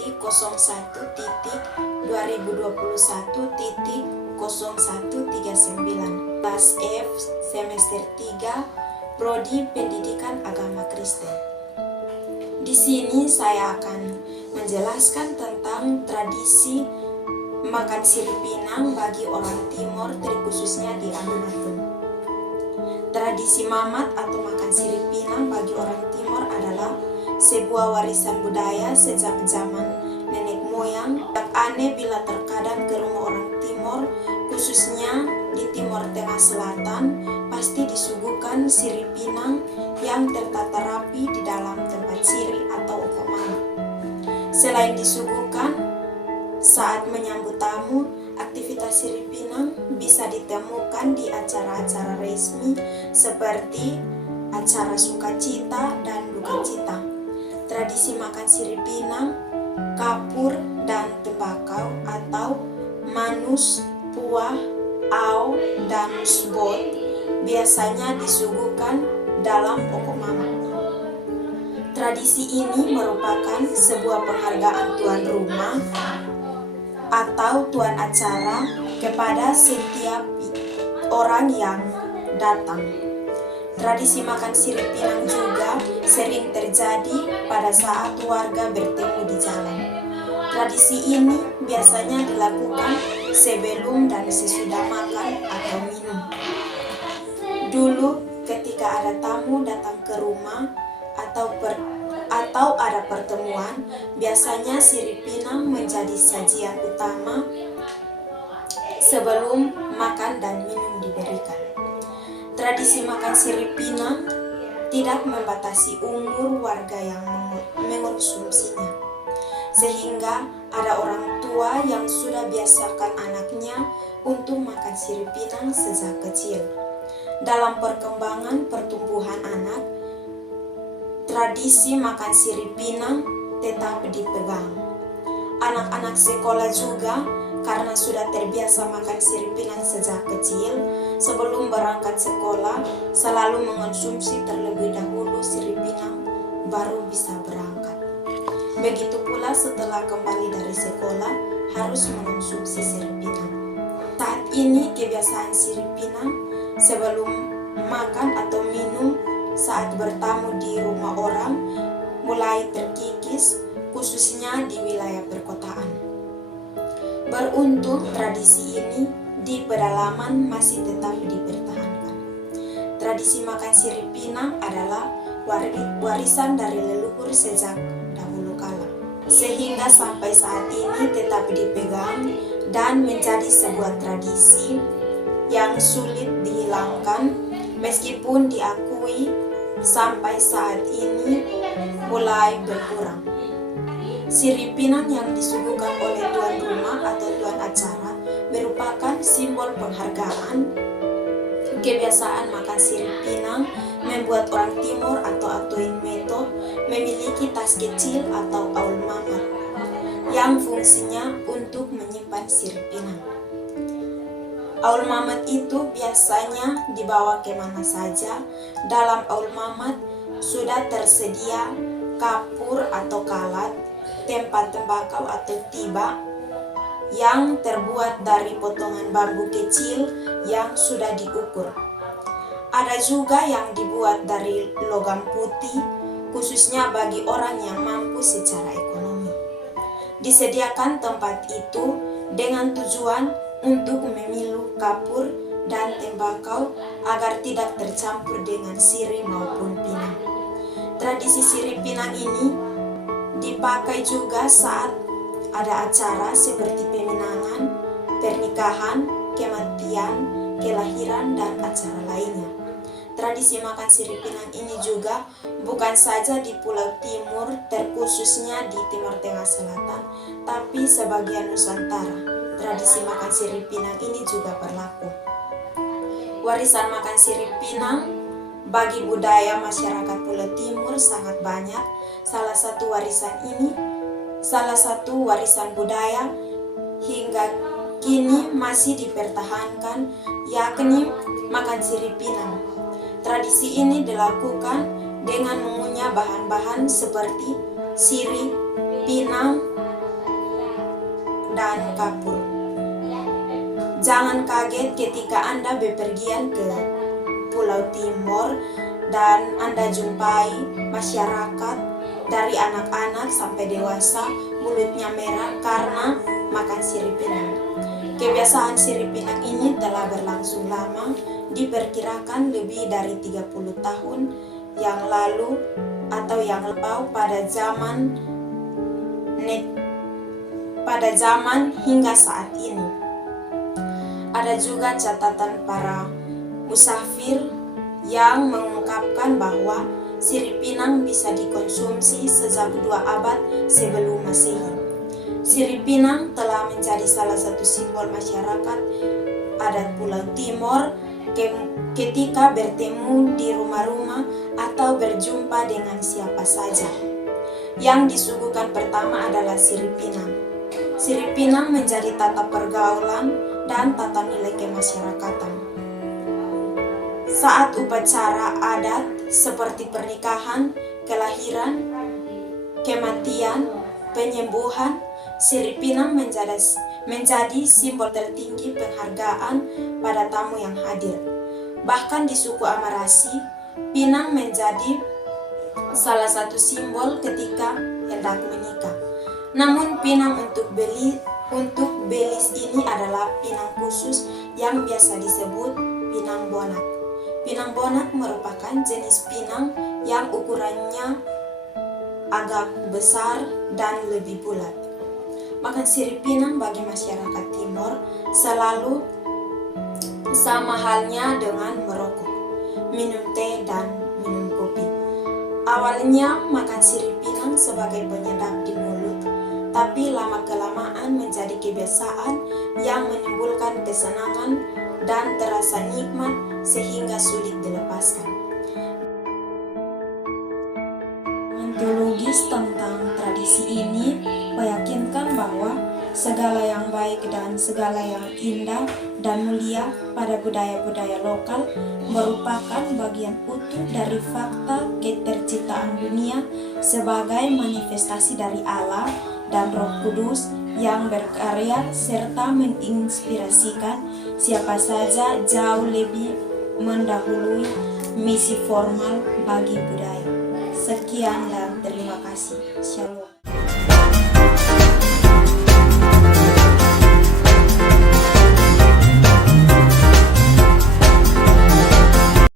1.2021.0139 kelas F semester 3 Prodi Pendidikan Agama Kristen. Di sini saya akan menjelaskan tentang tradisi makan sirip pinang bagi orang Timur, terkhususnya di Amanatun. Tradisi mamat atau makan sirip pinang bagi orang Timur adalah sebuah warisan budaya sejak zaman nenek moyang. Tak aneh bila terkadang ke rumah orang Timur, khususnya di Timur Tengah Selatan, pasti disuguhkan sirip pinang yang tertata rapi di dalam tempat siri atau opomana. Selain disuguhkan saat menyambut tamu, aktivitas sirip pinang bisa ditemukan di acara-acara resmi seperti acara sukacita dan dukacita. Tradisi makan sirip pinang, kapur, dan tembakau atau manus, puah, au, dan musbot biasanya disuguhkan dalam pokok mama. Tradisi ini merupakan sebuah penghargaan tuan rumah atau tuan acara kepada setiap orang yang datang. Tradisi makan sirip pinang juga sering terjadi pada saat warga bertemu di jalan. Tradisi ini biasanya dilakukan sebelum dan sesudah makan atau minum. Dulu ketika ada tamu datang ke rumah atau ada pertemuan, biasanya sirip pinang menjadi sajian utama sebelum makan dan minum diberikan. Tradisi makan sirip pinang tidak membatasi umur warga yang mengonsumsinya, sehingga ada orang tua yang sudah biasakan anaknya untuk makan sirip pinang sejak kecil. Dalam perkembangan pertumbuhan anak, tradisi makan sirip pinang tetap dipegang. Anak-anak sekolah juga karena sudah terbiasa makan sirip pinang sejak kecil, sebelum berangkat sekolah selalu mengonsumsi terlebih dahulu sirip pinang baru bisa berangkat. Begitu pula setelah kembali dari sekolah harus mengonsumsi sirip pinang. Saat ini kebiasaan sirip pinang sebelum makan atau minum saat bertamu di rumah orang mulai terkikis, khususnya di wilayah perkotaan. Beruntung tradisi ini di pedalaman masih tetap dipertahankan. Tradisi makan sirip pinang adalah warisan dari leluhur sejak dahulu kala, sehingga sampai saat ini tetap dipegang dan menjadi sebuah tradisi yang sulit dihilangkan, meskipun diakui sampai saat ini mulai berkurang. Sirip pinang yang disuguhkan oleh tuan rumah atau tuan acara merupakan simbol penghargaan. Kebiasaan makan sirip pinang membuat orang Timur atau Atoin Meto memiliki tas kecil atau aul mamat yang fungsinya untuk menyimpan sirip pinang. Aul mamat itu biasanya dibawa kemana saja. Dalam aul mamat sudah tersedia kapur atau kalat, tempat tembakau atau tiba yang terbuat dari potongan bambu kecil yang sudah diukur. Ada juga yang dibuat dari logam putih, khususnya bagi orang yang mampu secara ekonomi. Disediakan tempat itu dengan tujuan untuk memilu kapur dan tembakau agar tidak tercampur dengan sirih maupun pinang. Tradisi sirip pinang ini dipakai juga saat ada acara seperti peminangan, pernikahan, kematian, kelahiran, dan acara lainnya. Tradisi makan sirip pinang ini juga bukan saja di Pulau Timur, terkhususnya di Timur Tengah Selatan, tapi sebagian Nusantara. Tradisi makan sirip pinang ini juga berlaku. Warisan makan sirip pinang bagi budaya masyarakat Pulau Timur sangat banyak. Salah satu warisan budaya hingga kini masih dipertahankan, yakni makan sirip pinang. Tradisi ini dilakukan dengan mengunyah bahan-bahan seperti sirih, pinang, Jangan kaget ketika Anda bepergian ke Pulau Timor dan Anda jumpai masyarakat dari anak-anak sampai dewasa mulutnya merah karena makan sirip pinang. Kebiasaan sirip pinang ini telah berlangsung lama, diperkirakan lebih dari 30 tahun yang lalu atau yang lampau pada zaman hingga saat ini. Ada juga catatan para musafir yang mengungkapkan bahwa sirip pinang bisa dikonsumsi sejak 2 abad sebelum Masehi. Sirip pinang telah menjadi salah satu simbol masyarakat adat Pulau Timor ketika bertemu di rumah-rumah atau berjumpa dengan siapa saja. Yang disuguhkan pertama adalah sirip pinang. Sirip pinang menjadi tata pergaulan dan tata nilai kemasyarakatan. Saat upacara adat seperti pernikahan, kelahiran, kematian, penyembuhan, sirip pinang menjadi simbol tertinggi penghargaan pada tamu yang hadir. Bahkan di suku Amarasi, pinang menjadi salah satu simbol ketika hendak menikah. Namun pinang untuk belis ini adalah pinang khusus yang biasa disebut pinang bonak. Pinang bonak merupakan jenis pinang yang ukurannya agak besar dan lebih bulat. Makan sirip pinang bagi masyarakat Timor selalu sama halnya dengan merokok, minum teh, dan minum kopi. Awalnya makan sirip pinang sebagai penyedap di mulut, tapi lama-kelamaan menjadi kebiasaan yang menimbulkan kesenangan dan terasa nikmat sehingga sulit dilepaskan. Teologis tentang tradisi ini meyakinkan bahwa segala yang baik dan segala yang indah dan mulia pada budaya-budaya lokal merupakan bagian utuh dari fakta keterciptaan dunia sebagai manifestasi dari Allah dan Roh Kudus yang berkarya serta menginspirasikan siapa saja jauh lebih mendahului misi formal bagi budaya. Sekian dan terima kasih. Shalom.